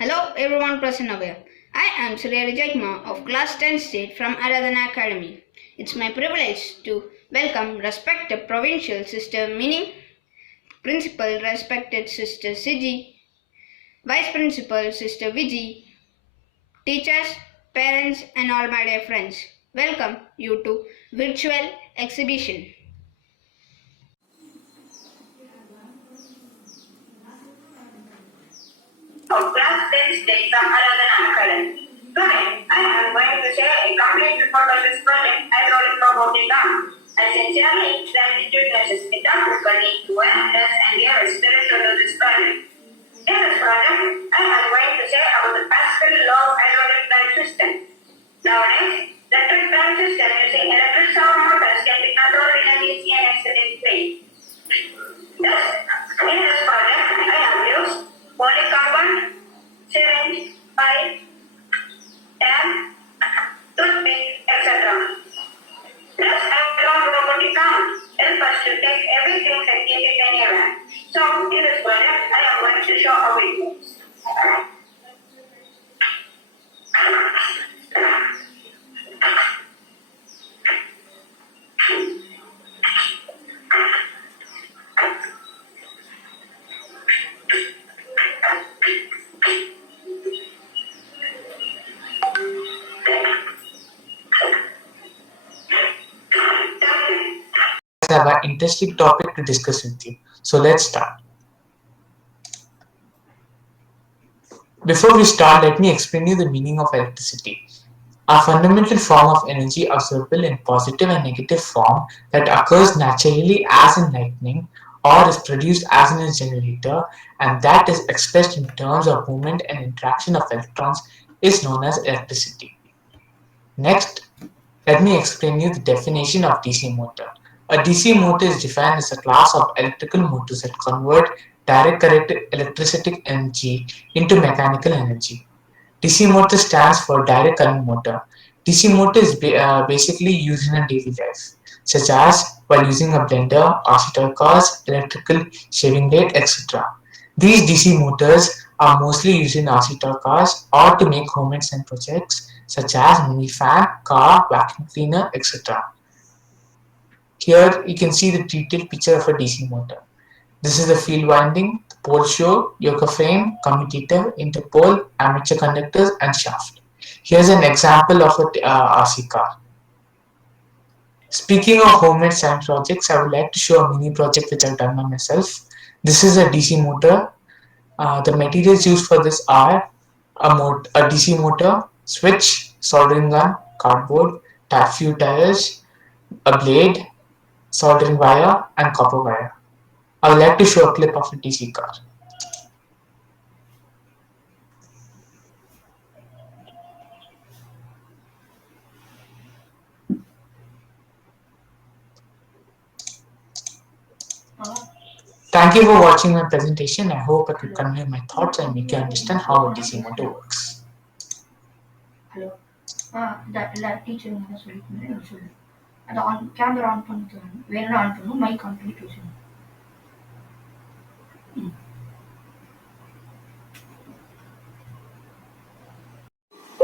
Hello everyone present aware. I am Surya Jaikma of Class 10 State from Aradhana Academy. It's my privilege to welcome respected Provincial Sister Mini, Principal respected Sister Siji, Vice Principal Sister Viji, teachers, parents and all my dear friends. Welcome you to virtual exhibition. Of Class 10 State from Aradhana Academy. Today, I am going to share a complete report of this project hydraulic robotic arm. I sincerely gratitude Mrs. Mita Kulkarni to help us and give us the result of this project. In this project, I am going to share about the Pascal law of hydraulic drive system. Nowadays, the electric drive system using electric servo motors can be controlled in an easy and excellent way. Thus, in this project, I have used polycarbonate, syringe, pipe, tap, toothpick, etc. Plus, hydraulic robotic arm help us to take everything and keep it anywhere. So, in this project, I am going to show how it works. Have an interesting topic to discuss with you. So let's start. Before we start, let me explain you the meaning of electricity. A fundamental form of energy observable in positive and negative form that occurs naturally as in lightning or is produced as in a generator and that is expressed in terms of movement and interaction of electrons is known as electricity. Next, let me explain you the definition of DC motor. A DC motor is defined as a class of electrical motors that convert direct current electric energy into mechanical energy. DC motor stands for direct current motor. DC motor is basically used in a daily life, such as while using a blender, RC cars, electrical shaving blade, etc. These DC motors are mostly used in RC cars or to make homemade and projects such as mini fan, car, vacuum cleaner, etc. Here you can see the detailed picture of a DC motor. This is the field winding, the pole show, yoke frame, commutator, interpole, armature conductors and shaft. Here's an example of a RC car. Speaking of homemade science projects, I would like to show a mini project which I've done by myself. This is a DC motor. The materials used for this are a DC motor, switch, soldering gun, cardboard, few tires, a blade, soldering wire and copper wire. I would like to show a clip of a DC car. Thank you for watching my presentation. I hope I could convey my thoughts and make you understand how a DC motor works. Hello teacher என்ன சொல்லியிருந்தேன் சொல்லு அதை camera on பண்ணி தரணும் வேற on பண்ணணும் mic on பண்ணி பேசணும்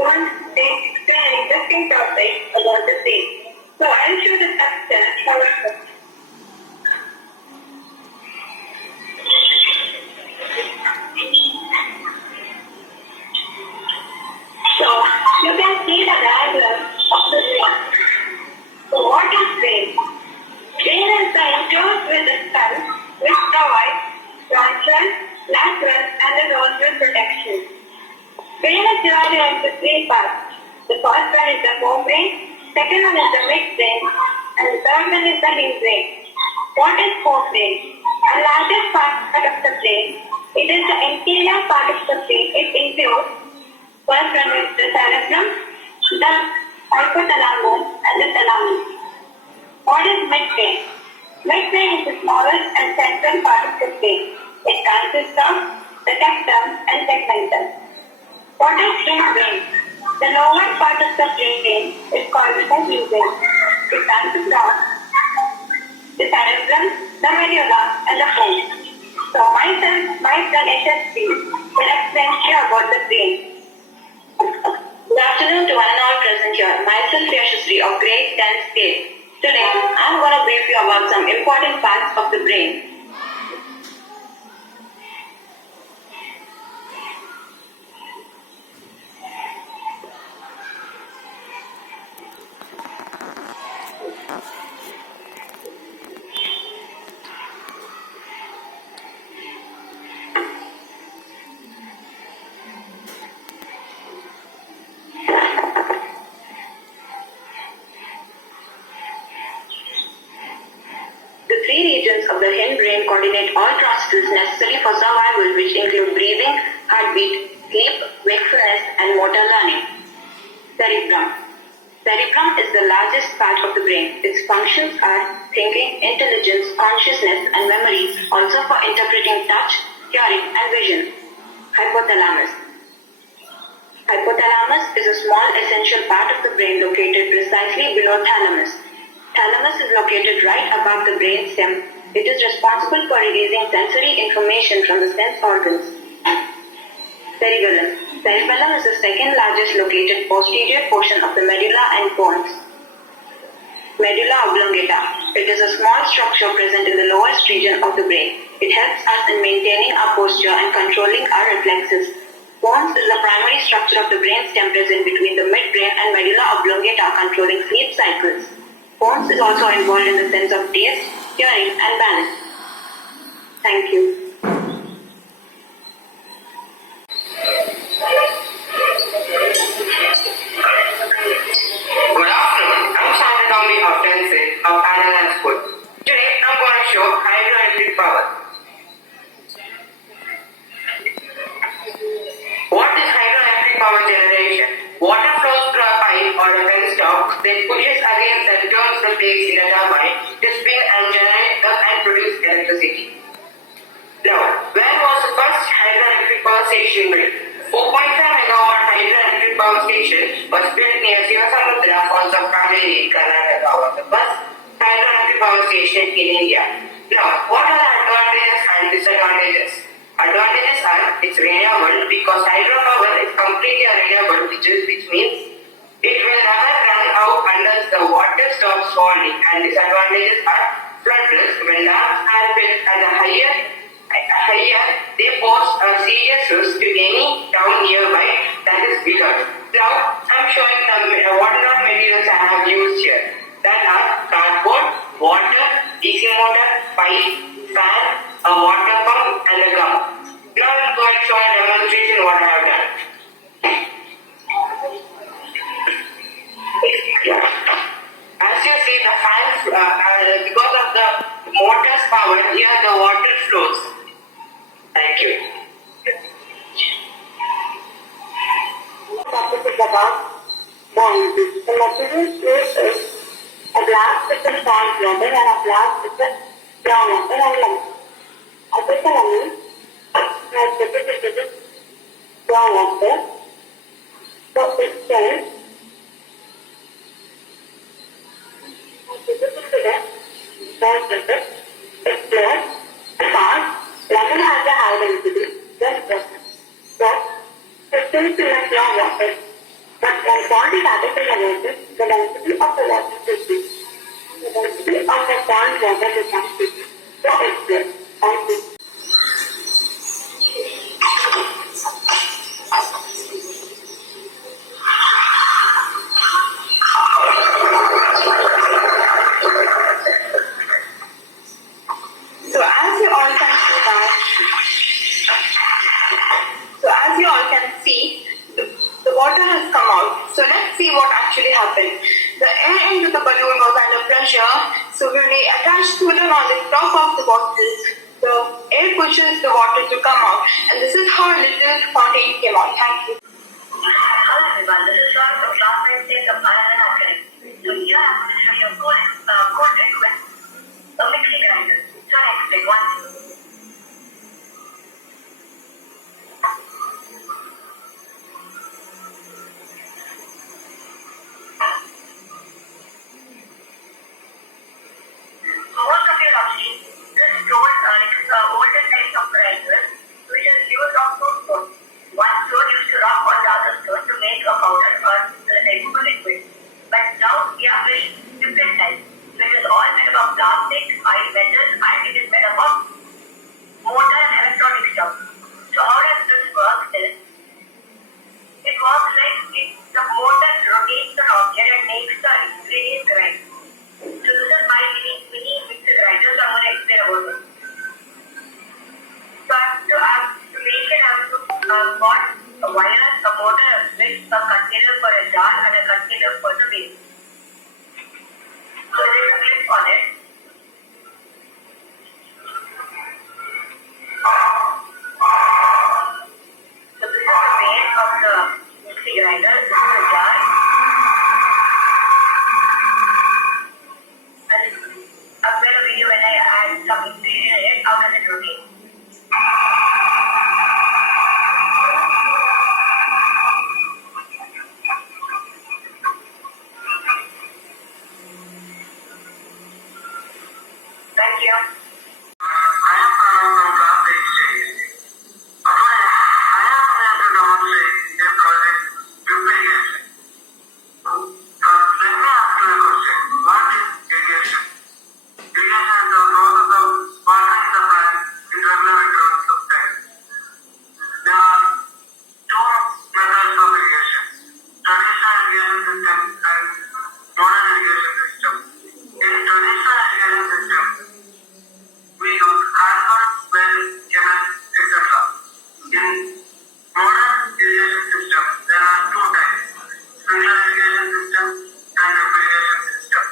One thing explain an interesting topic about the same. So I'll show the structure however. So you can see the diagram of the ring. So what is ring? Ring is the enclosed with the skull which provides frontal, lateral and the dorsal protection. Brain is divided into three parts. The first one is the forebrain, second one is the midbrain, and the third one is the hindbrain. What is forebrain? A largest part of the brain. It is the interior part of the brain. It includes first one is the cerebrum, the hypothalamus, and the thalamus. What is midbrain? Midbrain is the smallest and central part of the brain. It consists of the tectum and segmentum. What is hindbrain? The lower part of the brain is called the hindbrain. It consists of the cerebrum, the medulla, and the bone. So myself, my son HSP, will explain here about the brain. Good afternoon to one and all present here. Myself, Yashasri of grade 10 scale. Today, I'm going to brief you about some important parts of the brain. The three regions of the hindbrain coordinate all processes necessary for survival, which include breathing, heartbeat, sleep, wakefulness, and motor learning. Cerebrum. Cerebrum is the largest part of the brain. Its functions are thinking, intelligence, consciousness, and memory, also for interpreting touch, hearing, and vision. Hypothalamus. Hypothalamus is a small essential part of the brain located precisely below thalamus. Thalamus is located right above the brain stem. It is responsible for releasing sensory information from the sense organs. Cerebellum. Cerebellum is the second largest located posterior portion of the medulla and pons. Medulla oblongata. It is a small structure present in the lowest region of the brain. It helps us in maintaining our posture and controlling our reflexes. Pons is the primary structure of the brain stem present between the midbrain and medulla oblongata, controlling sleep cycles. Pons is also involved in the sense of taste, hearing, and balance. Thank you. Good afternoon. I'm Shantanami of 10th grade of Anna School. Today I'm going to show hydroelectric power. What is hydroelectric power generation? Water flows through a pipe or a penstock, then pushes against and turns the plates in a turbine to spin and generate and produce electricity. Now, where was the first hydroelectric power station built? 4.5 megawatt hydroelectric power station was built near Sivasamudra on the Kaveri, Karnataka, was the first hydroelectric power station in India. Now, what are the advantages and disadvantages? Advantages are it's renewable because hydropower is completely renewable, which means it will never run out unless the water stops falling. And disadvantages are flood risk. When dams are built at a higher, they pose a serious risk to any town nearby that is bigger. Now, I'm showing what are the materials I have used here. That are cardboard, water, DC motor, pipe, fan, a water pump, and a gum. Now I'm going to show a demonstration what I have done. As you see, the fans, because of the motor's power, here the water flows. Thank you. Topic is about bonds. The material used is a glass with a salt water and a glass with a brown water and lemon. Hypothalamus has deposited brown water, so it can explode, fast, lemon has a high density, just but it stays in a pure water. But when pond is added to the water, the density of the water decreases. The density of the pond water becomes decreased. So it's good. Thank you. So as you all can see, the water has come out. So let's see what actually happened. The air into the balloon was under pressure. So when we attach coolant on the top of the bottle, the air pushes the water to come out. And this is how a little fountain came out. Thank you. Hello everyone, this is Sean from class 9 of Iron Academy. So here I'm going to show you a code with a mixing grinder. So next, take one. Most of you have seen this gold voltage phase of grinder, which is used on food. pot, a wire, a motor, a switch, a container for a jar, and a container for the base. So there's a clip on it. So this is the base of the mixing grinder. This is the jar. And I've made a video when I add some ingredient in it. How does it working? Thank you. I am from class 8C. Today, I am here to demonstrate a project duplication. Let me ask you a question. What is irrigation? Irrigation is the process of watering the plant in regular intervals of time. There are two methods of irrigation: traditional irrigation system and modern irrigation system. In traditional irrigation system, we use handheld, well, canal, etc. In modern irrigation system, there are two types: sprinkler irrigation system and drip irrigation system.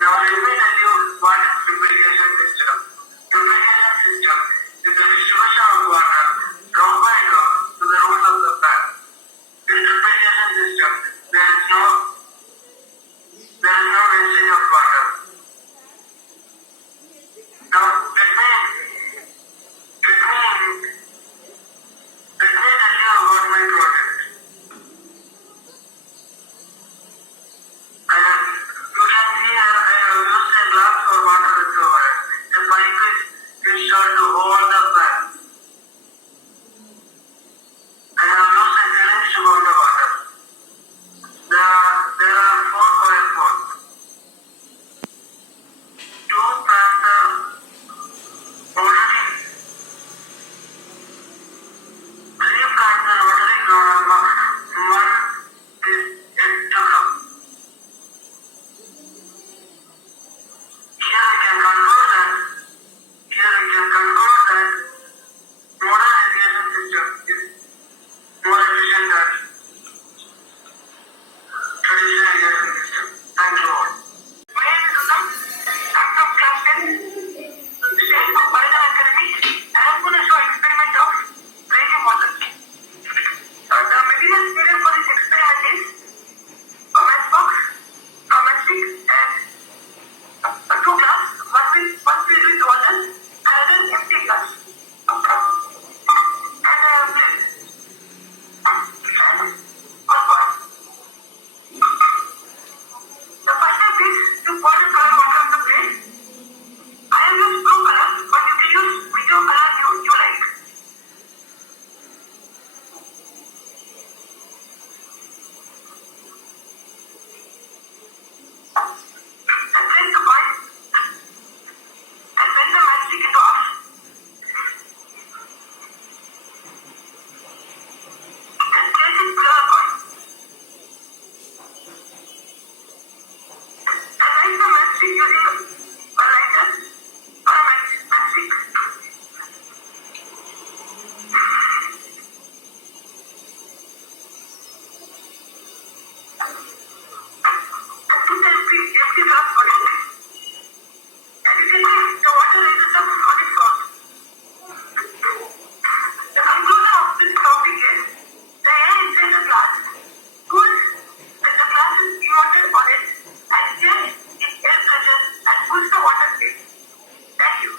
Now let me tell you what is drip irrigation system. Drip irrigation system is the distribution of water drop by drop to the roots of the plant. In drip irrigation system, there is no wastage of water. Now let me tell you about my project. And you can see here I have used a glass for water reservoir. A pipe is installed to hold the plant. I have used a syringe to hold the water. There are 4 coil pots. 2 plants are already 3 plants are already grown up. 1 is yet to come. Here we can conclude that modern irrigation system is more efficient than traditional irrigation system. Thank you all. My name is Uttam. I'm from class 10, state of Untitled Academy, and I'm going to show experiment of raising water. The materials needed for this experiment is a matchbox, a matchstick, and 2 glass, one filled with water, and another empty glass. And I have plate. And one coin. The first step is to pour the color water on the plate. I have used blue color, but you can use whichever color you like. And place the coin and bend the matchstick into half. And place it below the coin. And light the matchstick using a lighter or a matchstick. And put the empty glass on it. And you can see the water rises up on its own. The conclusion of this topic is the air inside the glass cools when the glass is dewatered on it and changes its air pressure and pulls the water in. Thank you.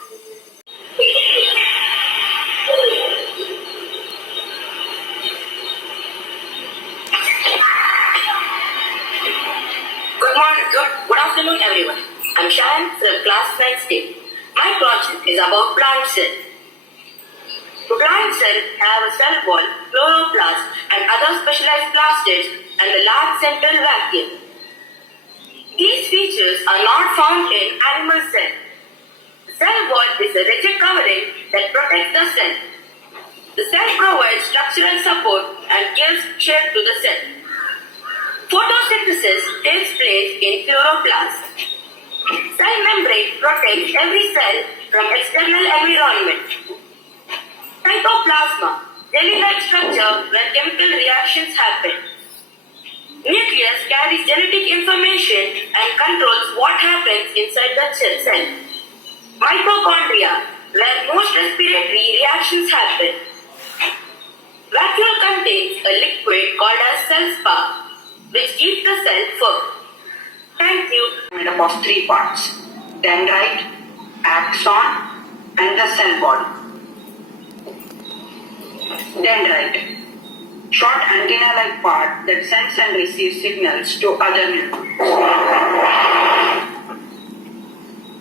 Good afternoon, everyone. I'm Shahan from class 9C. My project is about plant cells. Plant cells have a cell wall, chloroplast, and other specialized plastids, and a large central vacuum. These features are not found in animal cells. The cell wall is a rigid covering that protects the cell. The cell provides structural support and gives shape to the cell. Photosynthesis takes place in chloroplast. Cell membrane protects every cell from external environment. Cytoplasma, jelly-like structure structure where chemical reactions happen. Nucleus carries genetic information and controls what happens inside the cell. Mitochondria, where most respiratory reactions happen. Vacuole contains a liquid called as cell spark, which keeps the cell firm. Thank you. Made up of three parts: dendrite, axon, and the cell body. Dendrite. Short antenna-like part that sends and receives signals to other neurons.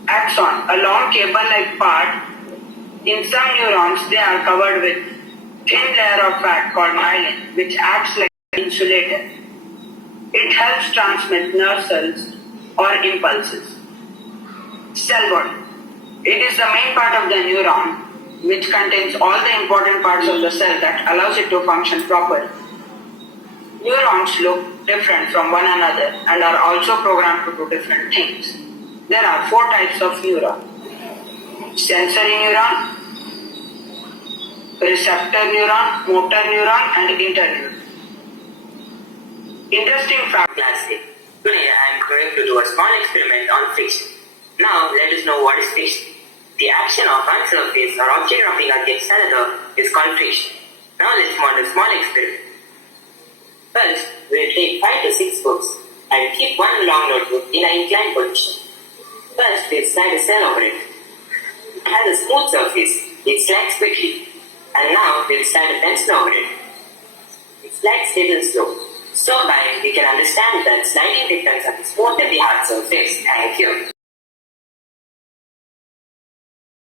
Axon, a long cable-like part. In some neurons, they are covered with thin layer of fat called myelin, which acts like an insulator. It helps transmit nerve cells or impulses. Cell body. It is the main part of the neuron, which contains all the important parts of the cell that allows it to function properly. Neurons look different from one another and are also programmed to do different things. There are 4 types of neuron: sensory neuron, receptor neuron, motor neuron, and interneuron. Interesting fact. Class A. Today I am going to do a small experiment on friction. Now let us know what is friction. The action of one surface or object rubbing against another is called friction. Now let's model a small experiment. First, we will take 5 to 6 hooks and keep one long notebook in an inclined position. First, we will slide a cell over it. It has a smooth surface. It slides quickly. And now we will slide a pencil over it. It slides little slow. So by we can understand that sliding depends on the smooth and the hard surface. Thank you.